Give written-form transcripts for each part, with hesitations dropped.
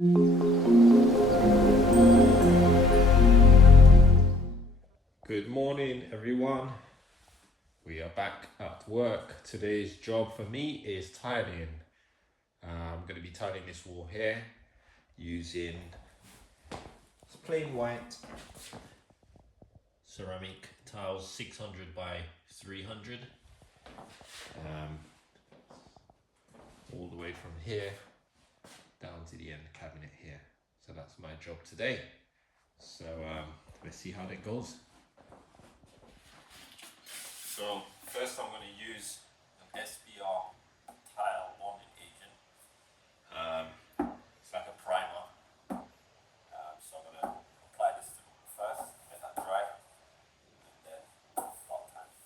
Good morning, everyone. We are back at work. Today's job for me is tiling. I'm going to be tiling this wall here using plain white ceramic tiles, 600 by 300, all the way from here down to the end cabinet here. So that's my job today. So let's see how that goes. So first I'm going to use an SPR tile bonding agent. It's like a primer. So I'm going to apply this first, let that dry, and then start tiling.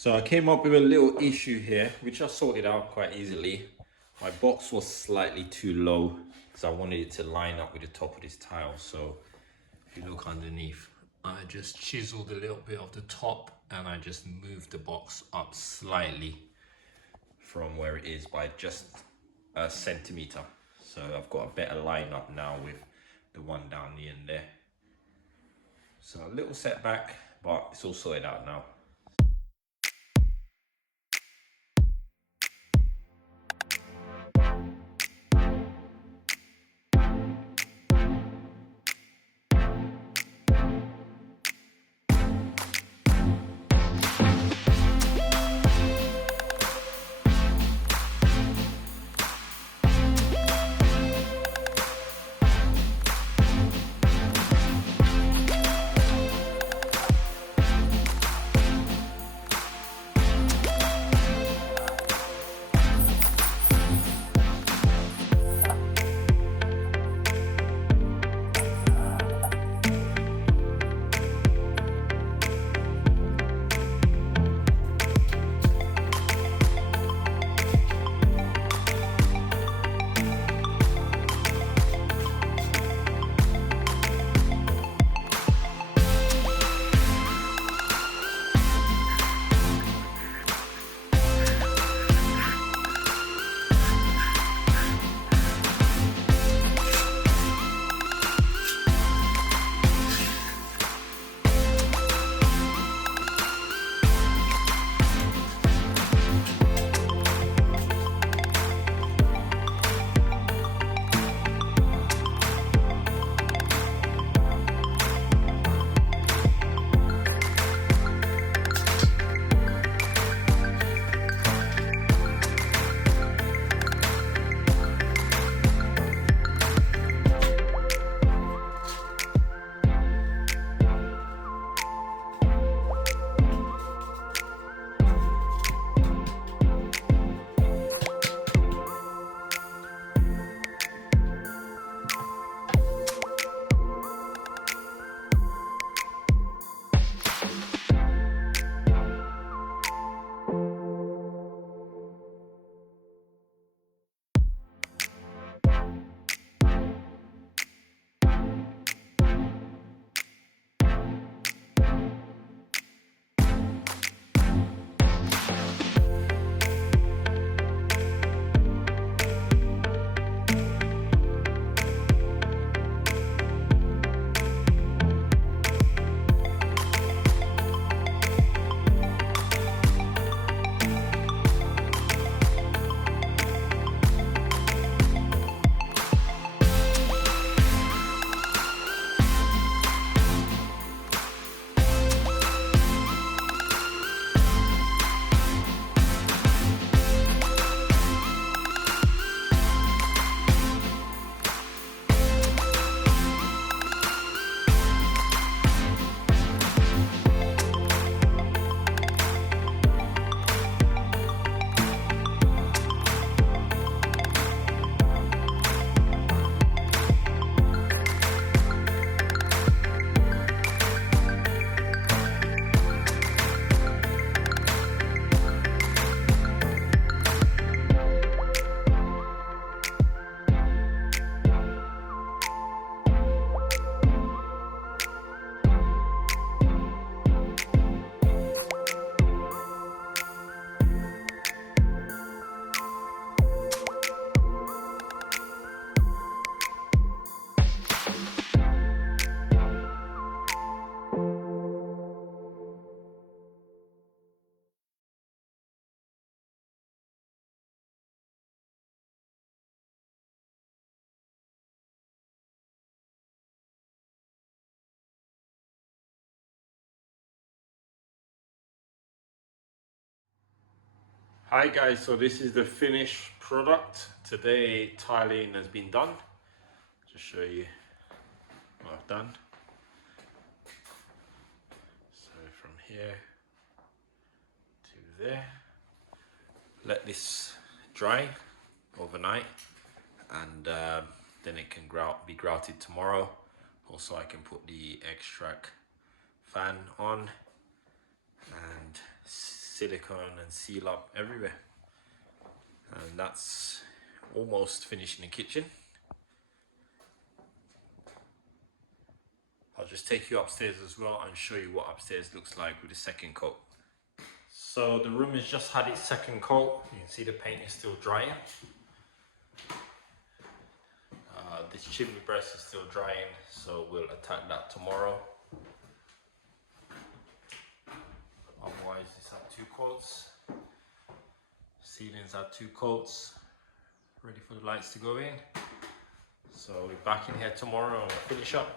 So I came up with a little issue here, which I sorted out quite easily. My box was slightly too low because I wanted it to line up with the top of this tile. So if you look underneath, I just chiseled a little bit of the top and I just moved the box up slightly from where it is by just a centimeter. So I've got a better line up now with the one down the end there. So a little setback, but it's all sorted out now. Hi guys, so this is the finished product. Today tiling has been done. Just show you what I've done. So from here to there. Let this dry overnight and then it can be grouted tomorrow. Also I can put the extract fan on and silicone and seal up everywhere. And that's almost finished in the kitchen. I'll just take you upstairs as well and show you what upstairs looks like with the second coat. So the room has just had its second coat. You can see the paint is still drying. This chimney breast is still drying, so we'll attack that tomorrow. Otherwise, this had 2 coats. Ceilings had 2 coats. Ready for the lights to go in. So we're back in here tomorrow and we'll finish up.